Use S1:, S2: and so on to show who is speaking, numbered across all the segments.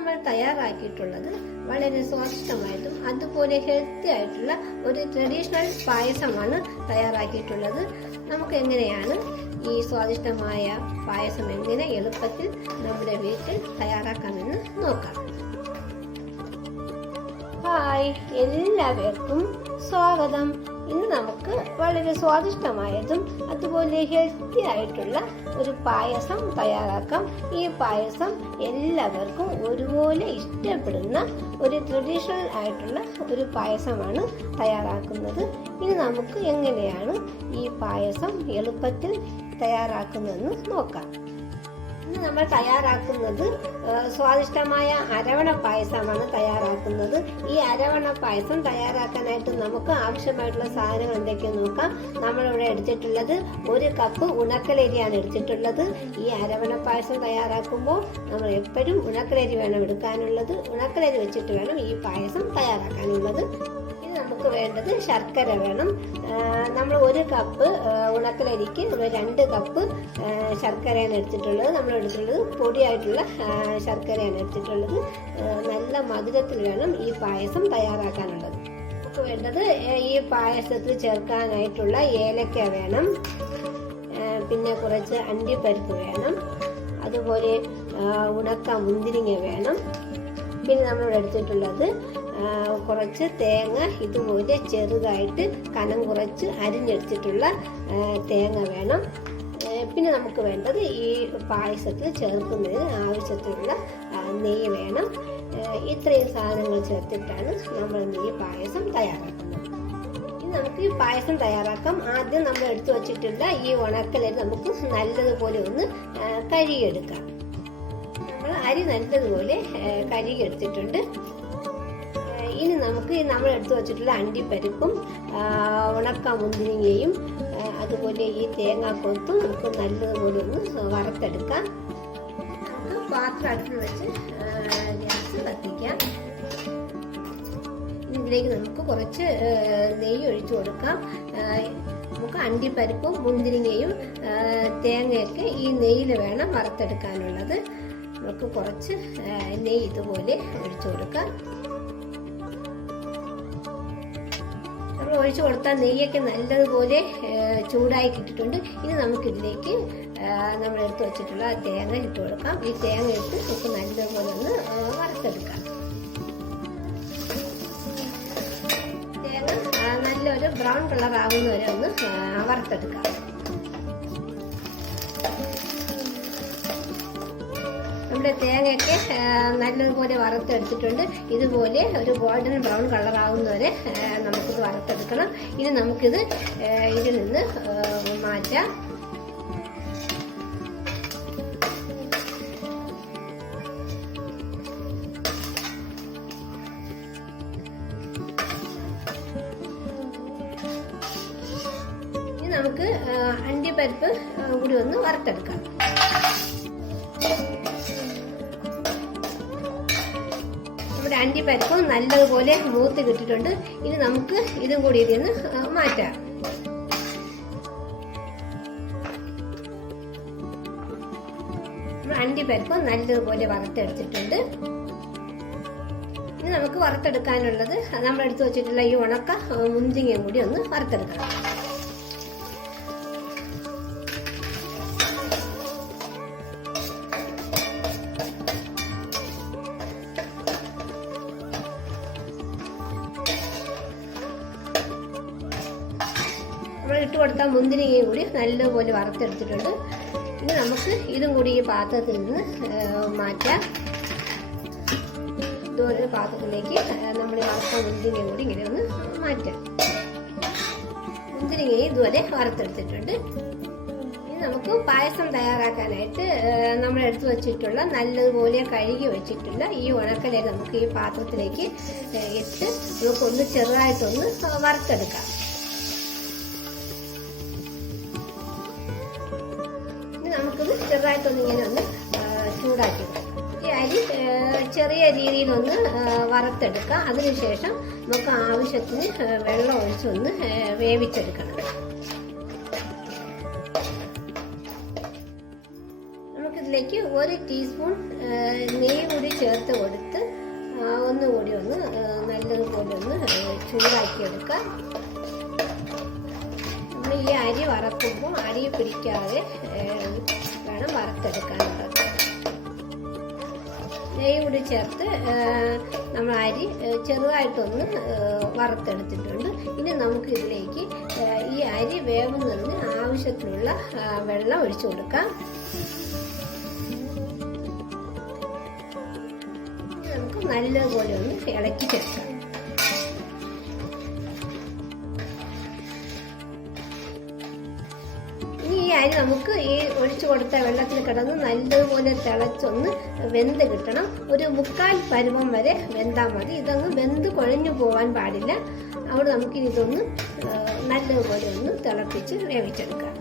S1: നമ്മൾ തയ്യാറാക്കിയിട്ടുള്ളത് വളരെ സ്വാദിഷ്ടമായിട്ടും അതുപോലെ ഹെൽത്തി ആയിട്ടുള്ള ഒരു ട്രഡീഷണൽ പായസമാണ് തയ്യാറാക്കിയിട്ടുള്ളത്. നമുക്ക് എങ്ങനെയാണ് ഈ സ്വാദിഷ്ടമായ പായസം എങ്ങനെ എളുപ്പത്തിൽ നമ്മുടെ വീട്ടിൽ തയ്യാറാക്കാമെന്ന് നോക്കാം. ഹായ് എല്ലാവർക്കും സ്വാഗതം. ഇന്ന് നമുക്ക് വളരെ സ്വാദിഷ്ടമായതും അതുപോലെ ഹെൽത്തി ആയിട്ടുള്ള ഒരു പായസം തയ്യാറാക്കാം. ഈ പായസം എല്ലാവർക്കും ഒരുപോലെ ഇഷ്ടപ്പെടുന്ന ഒരു ട്രഡീഷണൽ ആയിട്ടുള്ള ഒരു പായസമാണ് തയ്യാറാക്കുന്നത്. ഇനി നമുക്ക് എങ്ങനെയാണ് ഈ പായസം എളുപ്പത്തിൽ തയ്യാറാക്കുന്നതെന്ന് നോക്കാം. ഇന്ന് നമ്മൾ തയ്യാറാക്കുന്നത് സ്വാദിഷ്ടമായ അരവണ പായസമാണ് തയ്യാറാക്കുന്നത്. ഈ അരവണ പായസം തയ്യാറാക്കാനായിട്ട് നമുക്ക് ആവശ്യമായിട്ടുള്ള സാധനങ്ങൾ എന്തൊക്കെയെന്ന് നോക്കാം. നമ്മളിവിടെ എടുത്തിട്ടുള്ളത് ഒരു കപ്പ് ഉണക്കലരിയാണ് എടുത്തിട്ടുള്ളത്. ഈ അരവണ പായസം തയ്യാറാക്കുമ്പോൾ നമ്മൾ എപ്പോഴും ഉണക്കലരി വേണം എടുക്കാനുള്ളത്. ഉണക്കലരി വെച്ചിട്ട് വേണം ഈ പായസം തയ്യാറാക്കാനുള്ളത്. നമുക്ക് വേണ്ടത് ശർക്കര വേണം. നമ്മൾ ഒരു കപ്പ് ഉണക്കലരിക്ക് നമ്മൾ രണ്ട് കപ്പ് ശർക്കരയാണ് എടുത്തിട്ടുള്ളത്. നമ്മൾ എടുത്തിട്ടുള്ളത് പൊടിയായിട്ടുള്ള ശർക്കരയാണ് എടുത്തിട്ടുള്ളത്. നല്ല മധുരത്തിൽ വേണം ഈ പായസം തയ്യാറാക്കാനുള്ളത്. നമുക്ക് വേണ്ടത് ഈ പായസത്തിൽ ചേർക്കാനായിട്ടുള്ള ഏലക്ക വേണം. പിന്നെ കുറച്ച് അണ്ടിപ്പരിപ്പ് വേണം. അതുപോലെ ഉണക്ക മുന്തിരിങ്ങ വേണം. പിന്നെ നമ്മളിവിടെ എടുത്തിട്ടുള്ളത് കുറച്ച് തേങ്ങ ഇതുപോലെ ചെറുതായിട്ട് കനം കുറച്ച് അരിഞ്ഞെടുത്തിട്ടുള്ള തേങ്ങ വേണം. പിന്നെ നമുക്ക് വേണ്ടത് ഈ പായസത്തിൽ ചേർക്കുന്നതിന് ആവശ്യത്തിലുള്ള നെയ്യ് വേണം. ഇത്രയും സാധനങ്ങൾ ചേർത്തിട്ടാണ് നമ്മൾ നെയ്യ് പായസം തയ്യാറാക്കുന്നത്. ഇനി നമുക്ക് ഈ പായസം തയ്യാറാക്കാം. ആദ്യം നമ്മൾ എടുത്തു വച്ചിട്ടുള്ള ഈ ഉണക്കലരി നമുക്ക് നല്ലതുപോലെ ഒന്ന് കഴുകിയെടുക്കാം. നമ്മൾ അരി നല്ലതുപോലെ കഴുകിയെടുത്തിട്ടുണ്ട്. ഇനി നമുക്ക് നമ്മൾ എടുത്തു വച്ചിട്ടുള്ള അണ്ടിപ്പരിപ്പും ഉണക്ക മുന്തിരിങ്ങയും അതുപോലെ ഈ തേങ്ങാക്കൊത്തും നമുക്ക് നല്ലതുപോലെ ഒന്ന് വറുത്തെടുക്കാം. നമുക്ക് പാത്രം അടുത്ത് വെച്ച് ഗ്യാസ് കത്തിക്കാം. ഇതിലേക്ക് നമുക്ക് കുറച്ച് നെയ്യ് ഒഴിച്ചു കൊടുക്കാം. നമുക്ക് അണ്ടിപ്പരിപ്പും മുന്തിരിങ്ങയും തേങ്ങയൊക്കെ ഈ നെയ്യിൽ വേണം വറുത്തെടുക്കാനുള്ളത്. നമുക്ക് കുറച്ച് നെയ്യ് ഇതുപോലെ ഒഴിച്ചു കൊടുക്കാം. നമ്മൾ ഒഴിച്ചു കൊടുത്താൽ നെയ്യൊക്കെ നല്ലതുപോലെ ചൂടായി കിട്ടിയിട്ടുണ്ട്. ഇനി നമുക്കിതിലേക്ക് നമ്മൾ എടുത്ത് വെച്ചിട്ടുള്ള തേങ്ങ ഇട്ട് കൊടുക്കാം. ഈ തേങ്ങ ഇട്ട് നമുക്ക് നല്ലതുപോലെ ഒന്ന് വറുത്തെടുക്കാം. തേങ്ങ നല്ലൊരു ബ്രൗൺ കളർ ആകുന്നവരെ ഒന്ന് വറുത്തെടുക്കാം. നമ്മുടെ തേങ്ങയൊക്കെ നല്ലതുപോലെ വറുത്തെടുത്തിട്ടുണ്ട്. ഇതുപോലെ ഒരു ഗോൾഡൻ ബ്രൗൺ കളറാവുന്നവരെ നമുക്കിത് വറുത്തെടുക്കണം. ഇനി നമുക്കിത് ഇതിൽ നിന്ന് മാറ്റാം. നമുക്ക് അണ്ടിപ്പരിപ്പ് കൂടി ഒന്ന് വറുത്തെടുക്കാം. നമ്മുടെ അണ്ടിപ്പരിപ്പ് നല്ലതുപോലെ മൂത്ത് കിട്ടിയിട്ടുണ്ട്. ഇനി നമുക്ക് ഇതും കൂടി ഇതിൽ നിന്ന് മാറ്റാം. അണ്ടി നല്ലതുപോലെ വറുത്തെടുത്തിട്ടുണ്ട്. ഇനി നമുക്ക് വറുത്തെടുക്കാനുള്ളത് നമ്മൾ എടുത്തു വെച്ചിട്ടുള്ള ഈ ഉണക്ക മുന്തിങ്ങയും കൂടി ഒന്ന് വറുത്തെടുക്കണം. നമ്മൾ മുന്തിരിയും കൂടി നല്ലപോലെ വറുത്തെടുത്തിട്ടുണ്ട്. ഇനി നമുക്ക് ഇതും കൂടി ഈ പാത്രത്തിൽ നിന്ന് മാറ്റാം. ഇതുപോലെ പാത്രത്തിലേക്ക് നമ്മൾ വറുത്ത മുന്തിരിയും കൂടി ഇങ്ങനെ ഒന്ന് മാറ്റാം. മുന്തിരിങ്ങയും ഇതുപോലെ വറുത്തെടുത്തിട്ടുണ്ട്. നമുക്ക് പായസം തയ്യാറാക്കാനായിട്ട് നമ്മൾ എടുത്തു വെച്ചിട്ടുള്ള നല്ലതുപോലെ കഴുകി വെച്ചിട്ടുള്ള ഈ ഉണക്കലെ നമുക്ക് ഈ പാത്രത്തിലേക്ക് ഇട്ട് നമുക്കൊന്ന് ചെറുതായിട്ടൊന്ന് വറുത്തെടുക്കാം. ചെറുതായിട്ടൊന്ന് ഇങ്ങനെ ഒന്ന് ചൂടാക്കി ഈ അരി ചെറിയ രീതിയിലൊന്ന് വറുത്തെടുക്കുക അതിനുശേഷം നമുക്ക് ആവശ്യത്തിന് വെള്ളം ഒഴിച്ചൊന്ന് വേവിച്ചെടുക്കണം. നമുക്കിതിലേക്ക് ഒരു ടീസ്പൂൺ നെയ്യ് കൂടി ചേർത്ത് കൊടുത്ത് ഒന്നുകൂടി ഒന്ന് നല്ലതുപോലെ ഒന്ന് ചൂടാക്കി എടുക്കുക നമ്മൾ ഈ അരി വറക്കുമ്പോൾ അരി പിടിക്കാതെ വേണം വറുത്തെടുക്കാനുള്ളത്. നെയ്യ് കൂടി ചേർത്ത് നമ്മൾ അരി ചെറുതായിട്ടൊന്ന് വറുത്തെടുത്തിട്ടുണ്ട്. ഇനി നമുക്ക് ഇതിലേക്ക് ഈ അരി വേവുന്നതിന് ആവശ്യത്തിനുള്ള വെള്ളം ഒഴിച്ചു കൊടുക്കാം. നമുക്ക് നല്ലതുപോലെ ഒന്ന് ഇളക്കി ചേർക്കാം. അരി നമുക്ക് ഈ ഒഴിച്ചു കൊടുത്ത വെള്ളത്തിൽ കിടന്ന് നല്ലതുപോലെ തിളച്ചൊന്ന് വെന്ത് കിട്ടണം. ഒരു മുക്കാൽ പരുവം വരെ വെന്താൽ മതി. ഇതങ്ങ് വെന്ത് കുഴഞ്ഞു പോകാൻ പാടില്ല. അവിടെ നമുക്ക് ഇതൊന്ന് നല്ലതുപോലെ ഒന്ന് തിളപ്പിച്ച് വേവിച്ചെടുക്കാം.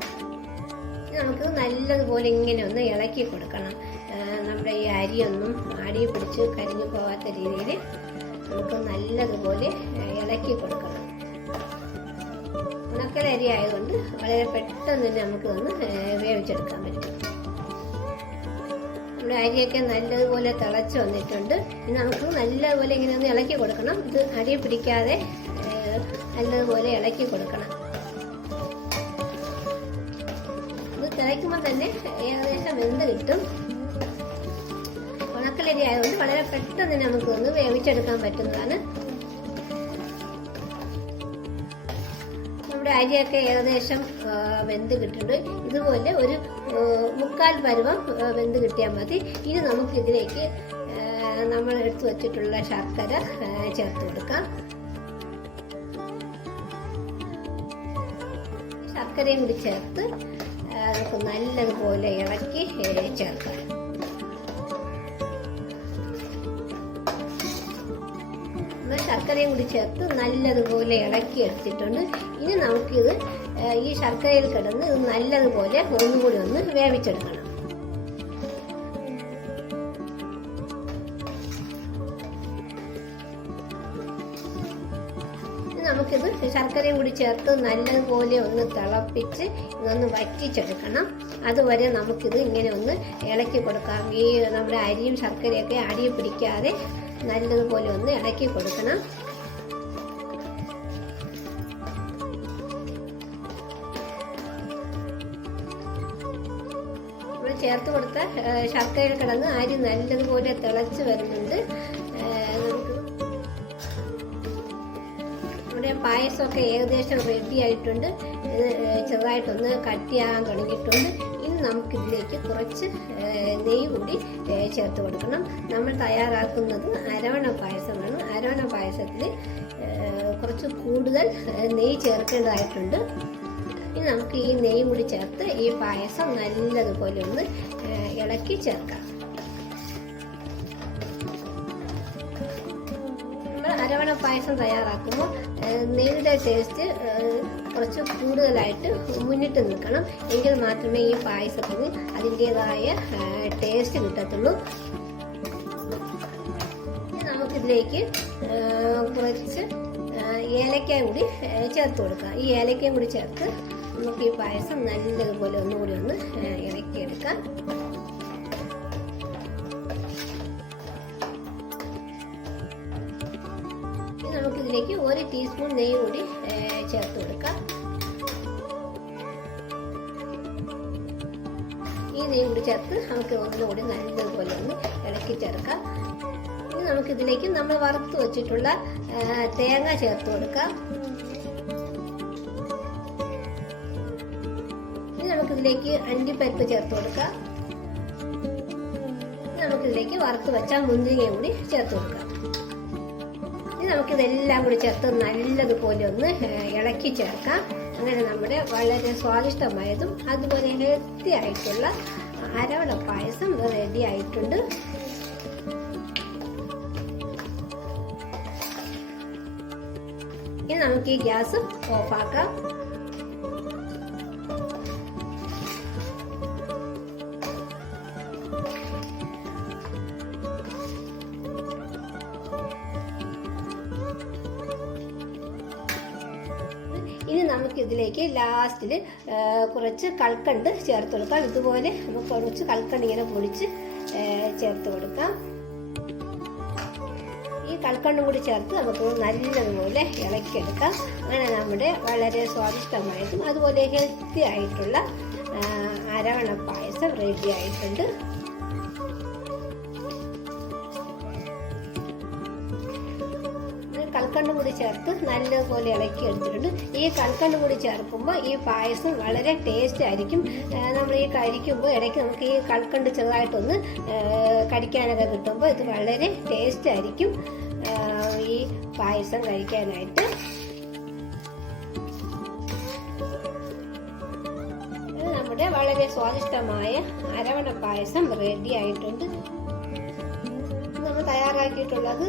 S1: നമുക്ക് നല്ലതുപോലെ ഇങ്ങനെ ഒന്ന് ഇളക്കി കൊടുക്കണം. നമ്മുടെ ഈ അരിയൊന്നും അടി പിടിച്ച് കരിഞ്ഞു പോകാത്ത രീതിയിൽ നമുക്ക് നല്ലതുപോലെ ഇളക്കി കൊടുക്കണം ഉണക്കലരി ആയതുകൊണ്ട് വളരെ പെട്ടെന്ന് തന്നെ നമുക്ക് ഒന്ന് വേവിച്ചെടുക്കാൻ പറ്റും. നമ്മുടെ അരിയൊക്കെ നല്ലതുപോലെ തിളച്ച് വന്നിട്ടുണ്ട്. ഇനി നമുക്ക് നല്ലതുപോലെ ഇങ്ങനെ ഒന്ന് ഇളക്കി കൊടുക്കണം. ഇത് അരി പിടിക്കാതെ നല്ലതുപോലെ ഇളക്കി കൊടുക്കണം. ഇത് തിളയ്ക്കുമ്പോൾ തന്നെ ഏകദേശം വെന്ത് കിട്ടും. ഉണക്കലരി ആയതുകൊണ്ട് വളരെ പെട്ടെന്ന് തന്നെ നമുക്ക് ഒന്ന് വേവിച്ചെടുക്കാൻ പറ്റുന്നതാണ്. നമ്മുടെ അരിയൊക്കെ ഏകദേശം വെന്ത് കിട്ടുന്നുണ്ട് ഇതുപോലെ ഒരു മുക്കാൽ പരുവം വെന്ത് കിട്ടിയാൽ മതി. ഇനി നമുക്ക് ഇതിലേക്ക് നമ്മൾ എടുത്തു വച്ചിട്ടുള്ള ശർക്കര ചേർത്ത് കൊടുക്കാം. ശർക്കരയും കൂടി ചേർത്ത് നമുക്ക് നല്ലതുപോലെ ഇളക്കി ചേർക്കാം. ശർക്കരയും കൂടി ചേർത്ത് നല്ലതുപോലെ ഇളക്കി എടുത്തിട്ടുണ്ട്. ഇനി നമുക്കിത് ഈ ശർക്കരയിൽ കിടന്ന് ഇത് നല്ലതുപോലെ ഒന്നുകൂടി ഒന്ന് വേവിച്ചെടുക്കണം. നമുക്കിത് ശർക്കരയും കൂടി ചേർത്ത് നല്ലതുപോലെ ഒന്ന് തിളപ്പിച്ച് ഇതൊന്ന് വറ്റിച്ചെടുക്കണം. അതുവരെ നമുക്കിത് ഇങ്ങനെ ഒന്ന് ഇളക്കി കൊടുക്കാം. ഈ നമ്മുടെ അരിയും ശർക്കരയൊക്കെ അടിയിൽ പിടിക്കാതെ നല്ലതുപോലെ ഒന്ന് ഇളക്കി കൊടുക്കണം. നമ്മൾ ചേർത്ത് കൊടുത്ത ശർക്കര കിടന്ന് അരി നല്ലതുപോലെ തിളച്ച് വരുന്നുണ്ട്. നമ്മുടെ പായസമൊക്കെ ഏകദേശം റെഡി ആയിട്ടുണ്ട്. ചെറുതായിട്ടൊന്ന് കട്ടിയാകാൻ തുടങ്ങിയിട്ടുണ്ട്. നമുക്കിതിലേക്ക് കുറച്ച് നെയ്യ് കൂടി ചേർത്ത് കൊടുക്കണം. നമ്മൾ തയ്യാറാക്കുന്നത് അരവണ പായസമാണ്. അരവണ പായസത്തിൽ കുറച്ച് കൂടുതൽ നെയ്യ് ചേർക്കേണ്ടതായിട്ടുണ്ട്. ഇനി നമുക്ക് ഈ നെയ്യ് കൂടി ചേർത്ത് ഈ പായസം നല്ലതുപോലെ ഒന്ന് ഇളക്കി ചേർക്കാം. നമ്മൾ അരവണ പായസം തയ്യാറാക്കുമ്പോൾ നെയ്യുടെ ടേസ്റ്റ് കുറച്ച് കൂടുതലായിട്ട് മുന്നിട്ട് നിൽക്കണം. എങ്കിൽ മാത്രമേ ഈ പായസത്തിന് അതിന്റെതായ ടേസ്റ്റ് കിട്ടത്തുള്ളൂ. നമുക്കിതിലേക്ക് കുറച്ച് ഏലക്കായ കൂടി ചേർത്ത് കൊടുക്കാം. ഈ ഏലക്കയും കൂടി ചേർത്ത് നമുക്ക് ഈ പായസം നല്ലതുപോലെ ഒന്നുകൂടി ഒന്ന് ഇളക്കിയെടുക്കാം. നമുക്കിതിലേക്ക് ഒരു ടീസ്പൂൺ നെയ്യ് കൂടി ചേർത്ത് കൊടുക്കാം. നെയ്യ് കൂടി ചേർത്ത് നമുക്ക് ഒന്നുകൂടി നല്ലതുപോലെ ഒന്ന് ഇളക്കി ചേർക്കാം ഇനി നമുക്കിതിലേക്ക് നമ്മൾ വറുത്ത് വെച്ചിട്ടുള്ള തേങ്ങ ചേർത്ത് കൊടുക്കാം. ഇനി നമുക്കിതിലേക്ക് അണ്ടിപ്പരിപ്പ് ചേർത്ത് കൊടുക്കാം. നമുക്കിതിലേക്ക് വറുത്ത് വെച്ച മുന്തിരിങ്ങയും കൂടി ചേർത്ത് കൊടുക്കാം. ഇനി നമുക്കിതെല്ലാം കൂടി ചേർത്ത് നല്ലതുപോലെ ഒന്ന് ഇളക്കി ചേർക്കാം അങ്ങനെ നമ്മുടെ വളരെ സ്വാദിഷ്ടമായതും അതുപോലെ ഹെൽത്തി ആയിട്ടുള്ള അരവണ പായസം റെഡി ആയിട്ടുണ്ട്. ഇനി നമുക്ക് ഈ ഗ്യാസ് ഓഫാക്കാം ഇനി നമുക്ക് ഇതിലേക്ക് ലാസ്റ്റിൽ കുറച്ച് കൽക്കണ്ട് ചേർത്ത് കൊടുക്കാം. ഇതുപോലെ നമുക്ക് കുറച്ച് കൽക്കണ്ട് ഇങ്ങനെ പൊടിച്ച് ചേർത്ത് കൊടുക്കാം. ഈ കൽക്കണ്ടും കൂടി ചേർത്ത് നമുക്ക് നല്ലതുപോലെ ഇളക്കിയെടുക്കാം. അങ്ങനെ നമ്മുടെ വളരെ സ്വാദിഷ്ടമായതും അതുപോലെ ഹെൽത്തി ആയിട്ടുള്ള അരവണ പായസം റെഡി ആയിട്ടുണ്ട്. കൽക്കണ്ടും കൂടി ചേർത്ത് നല്ലതുപോലെ ഇളക്കി എടുത്തിട്ടുണ്ട്. ഈ കൽക്കണ്ടും കൂടി ചേർക്കുമ്പോൾ ഈ പായസം വളരെ ടേസ്റ്റ് ആയിരിക്കും. നമ്മൾ ഈ കഴിക്കുമ്പോൾ ഇടയ്ക്ക് നമുക്ക് ഈ കൽക്കണ്ട് ചെറുതായിട്ടൊന്ന് കടിക്കാനൊക്കെ കിട്ടുമ്പോൾ ഇത് വളരെ ടേസ്റ്റ് ആയിരിക്കും. ഈ പായസം കഴിക്കാനായിട്ട്. നമ്മുടെ വളരെ സ്വാദിഷ്ടമായ അരവണ പായസം റെഡി ആയിട്ടുണ്ട്. തയ്യാറാക്കിയിട്ടുള്ളത്.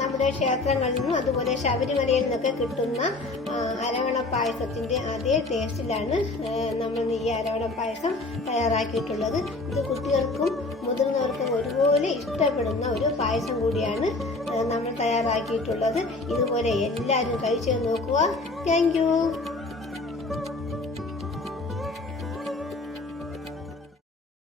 S1: നമ്മുടെ ക്ഷേത്രങ്ങളിൽ നിന്നും അതുപോലെ ശബരിമലയിൽ നിന്നൊക്കെ കിട്ടുന്ന അരവണ പായസത്തിന്റെ അതേ ടേസ്റ്റിലാണ് നമ്മൾ ഈ അരവണ പായസം തയ്യാറാക്കിയിട്ടുള്ളത്. ഇത് കുട്ടികൾക്കും മുതിർന്നവർക്കും ഒരുപോലെ ഇഷ്ടപ്പെടുന്ന ഒരു പായസം കൂടിയാണ് നമ്മൾ തയ്യാറാക്കിയിട്ടുള്ളത്. ഇതുപോലെ എല്ലാവരും കഴിച്ചു നോക്കുക. താങ്ക്